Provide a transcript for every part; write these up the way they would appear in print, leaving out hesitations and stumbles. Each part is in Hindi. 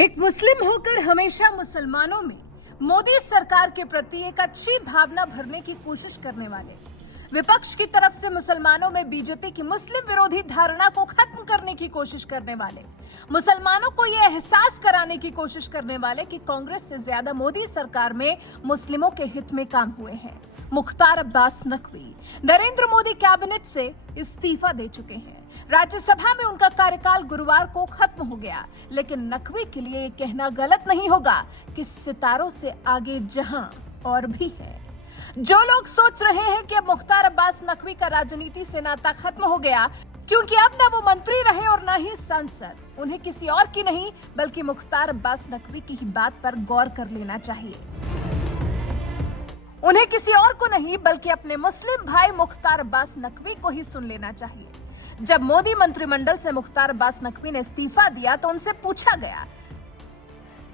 एक मुस्लिम होकर हमेशा मुसलमानों में मोदी सरकार के प्रति एक अच्छी भावना भरने की कोशिश करने वाले, विपक्ष की तरफ से मुसलमानों में बीजेपी की मुस्लिम विरोधी धारणा को खत्म करने की कोशिश करने वाले, मुसलमानों को यह एहसास कराने की कोशिश करने वाले कि कांग्रेस से ज्यादा मोदी सरकार में मुस्लिमों के हित में काम हुए हैं। मुख्तार अब्बास नकवी नरेंद्र मोदी कैबिनेट से इस्तीफा दे चुके हैं। राज्यसभा में उनका कार्यकाल गुरुवार को खत्म हो गया, लेकिन नकवी के लिए ये कहना गलत नहीं होगा कि सितारों से आगे जहां और भी है। जो लोग सोच रहे हैं कि अब मुख्तार अब्बास नकवी का राजनीति से नाता खत्म हो गया क्योंकि अब ना वो मंत्री रहे और ना ही सांसद, उन्हें किसी और की नहीं बल्कि मुख्तार अब्बास नकवी की ही बात पर गौर कर लेना चाहिए। उन्हें किसी और को नहीं बल्कि अपने मुस्लिम भाई मुख्तार अब्बास नकवी को ही सुन लेना चाहिए। जब मोदी मंत्रिमंडल से मुख्तार अब्बास नकवी ने इस्तीफा दिया तो उनसे पूछा गया,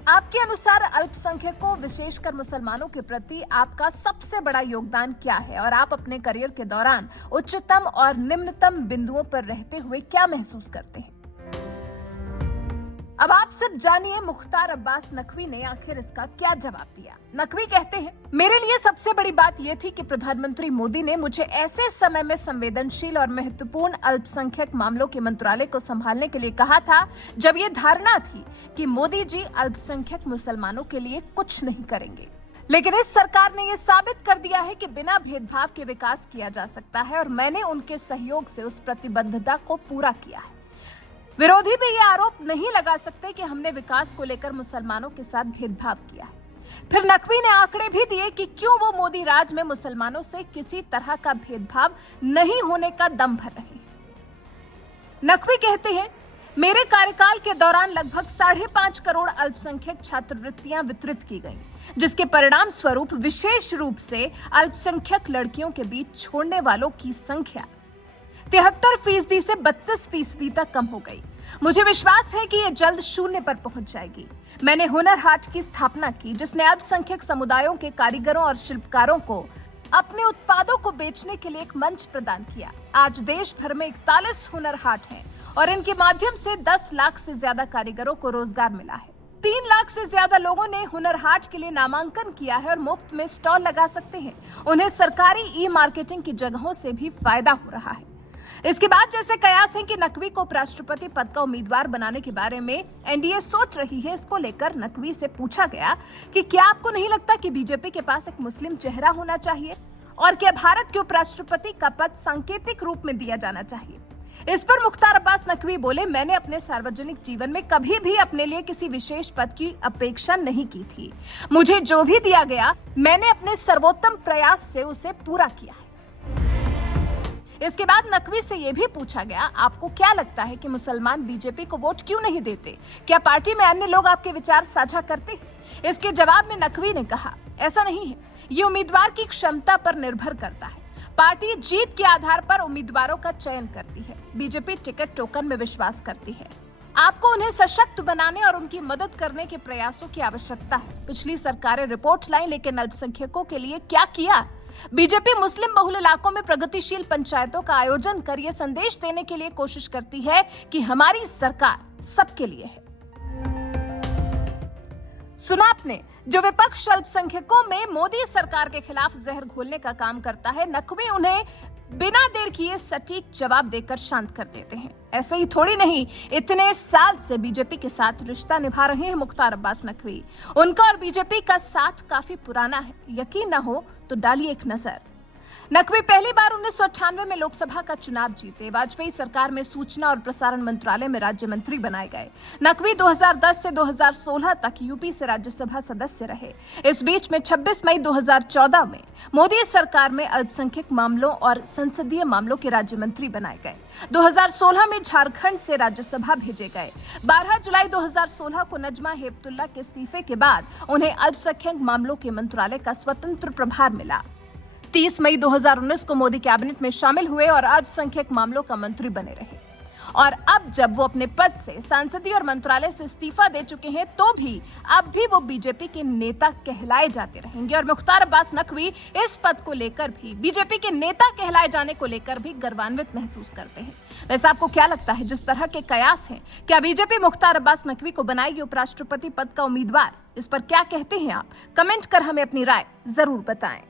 आपके अनुसार अल्पसंख्यकों विशेषकर मुसलमानों के प्रति आपका सबसे बड़ा योगदान क्या है और आप अपने करियर के दौरान उच्चतम और निम्नतम बिंदुओं पर रहते हुए क्या महसूस करते हैं? अब आप सिर्फ जानिए मुख्तार अब्बास नकवी ने आखिर इसका क्या जवाब दिया। नकवी कहते हैं, मेरे लिए सबसे बड़ी बात यह थी कि प्रधानमंत्री मोदी ने मुझे ऐसे समय में संवेदनशील और महत्वपूर्ण अल्पसंख्यक मामलों के मंत्रालय को संभालने के लिए कहा था जब ये धारणा थी कि मोदी जी अल्पसंख्यक मुसलमानों के लिए कुछ नहीं करेंगे। लेकिन इस सरकार ने ये साबित कर दिया है कि बिना भेदभाव के विकास किया जा सकता है और मैंने उनके सहयोग से उस प्रतिबद्धता को पूरा किया है। विरोधी भी ये आरोप नहीं लगा सकते कि हमने विकास को लेकर मुसलमानों के साथ भेदभाव किया है। फिर नकवी ने आंकड़े भी दिए कि क्यों वो मोदी राज में मुसलमानों से किसी तरह का भेदभाव नहीं होने का दम भर रहे हैं। नकवी कहते हैं, मेरे कार्यकाल के दौरान लगभग 5.5 करोड़ अल्पसंख्यक छात्रवृत्तियां वितरित की गईं, जिसके परिणाम स्वरूप विशेष रूप से अल्पसंख्यक लड़कियों के बीच छोड़ने वालों की संख्या 73% से 32% तक कम हो गई। मुझे विश्वास है कि ये जल्द 0 पर पहुंच जाएगी। मैंने हुनर हाट की स्थापना की, जिसने अल्पसंख्यक समुदायों के कारीगरों और शिल्पकारों को अपने उत्पादों को बेचने के लिए एक मंच प्रदान किया। आज देश भर में 41 हुनर हाट हैं और इनके माध्यम से 10 लाख से ज्यादा कारीगरों को रोजगार मिला है। 3 लाख से ज्यादा लोगों ने हुनर हाट के लिए नामांकन किया है और मुफ्त में स्टॉल लगा सकते हैं। उन्हें सरकारी ई-मार्केटिंग की जगहों से भी फायदा हो रहा है। इसके बाद जैसे कयास है कि नकवी को उपराष्ट्रपति पद का उम्मीदवार बनाने के बारे में एनडीए सोच रही है, इसको लेकर नकवी से पूछा गया कि क्या आपको नहीं लगता कि बीजेपी के पास एक मुस्लिम चेहरा होना चाहिए और क्या भारत के उपराष्ट्रपति का पद सांकेतिक रूप में दिया जाना चाहिए? इस पर मुख्तार अब्बास नकवी बोले, मैंने अपने सार्वजनिक जीवन में कभी भी अपने लिए किसी विशेष पद की अपेक्षा नहीं की थी। मुझे जो भी दिया गया मैंने अपने सर्वोत्तम प्रयास से उसे पूरा किया है। इसके बाद नकवी से यह भी पूछा गया, आपको क्या लगता है कि मुसलमान बीजेपी को वोट क्यों नहीं देते? क्या पार्टी में अन्य लोग आपके विचार साझा करते हैं? इसके जवाब में नकवी ने कहा, ऐसा नहीं है, ये उम्मीदवार की क्षमता पर निर्भर करता है। पार्टी जीत के आधार पर उम्मीदवारों का चयन करती है। बीजेपी टिकट टोकन में विश्वास करती है। आपको उन्हें सशक्त बनाने और उनकी मदद करने के प्रयासों की आवश्यकता है। पिछली सरकारें रिपोर्ट लाई, लेकिन अल्पसंख्यकों के लिए क्या किया? बीजेपी मुस्लिम बहुल इलाकों में प्रगतिशील पंचायतों का आयोजन कर ये संदेश देने के लिए कोशिश करती है कि हमारी सरकार सबके लिए है। सुना आपने, जो विपक्ष अल्पसंख्यकों में मोदी सरकार के खिलाफ जहर घोलने का काम करता है, नकवी उन्हें बिना देर किए सटीक जवाब देकर शांत कर देते हैं। ऐसे ही थोड़ी नहीं, इतने साल से बीजेपी के साथ रिश्ता निभा रहे हैं मुख्तार अब्बास नकवी। उनका और बीजेपी का साथ काफी पुराना है। यकीन न हो तो डालिए एक नजर। नकवी पहली बार 1998 में लोकसभा का चुनाव जीते। वाजपेयी सरकार में सूचना और प्रसारण मंत्रालय में राज्य मंत्री बनाए गए। नकवी 2010 से 2016 तक यूपी से राज्यसभा सदस्य रहे। इस बीच में 26 मई 2014 में मोदी सरकार में अल्पसंख्यक मामलों और संसदीय मामलों के राज्य मंत्री बनाए गए। 2016 में झारखंड से राज्यसभा भेजे गए। 12 जुलाई 2016 को नजमा हेपतुल्ला के इस्तीफे के बाद उन्हें अल्पसंख्यक मामलों के मंत्रालय का स्वतंत्र प्रभार मिला। 30 मई 2019 को मोदी कैबिनेट में शामिल हुए और अल्पसंख्यक मामलों का मंत्री बने रहे। और अब जब वो अपने पद से, सांसदीय और मंत्रालय से इस्तीफा दे चुके हैं, तो भी अब भी वो बीजेपी के नेता कहलाए जाते रहेंगे। और मुख्तार अब्बास नकवी इस पद को लेकर भी, बीजेपी के नेता कहलाए जाने को लेकर भी गर्वान्वित महसूस करते हैं। वैसे आपको क्या लगता है, जिस तरह के कयास हैं, क्या बीजेपी मुख्तार अब्बास नकवी को बनाएगी उपराष्ट्रपति पद का उम्मीदवार? इस पर क्या कहते हैं आप? कमेंट कर हमें अपनी राय जरूर बताएं।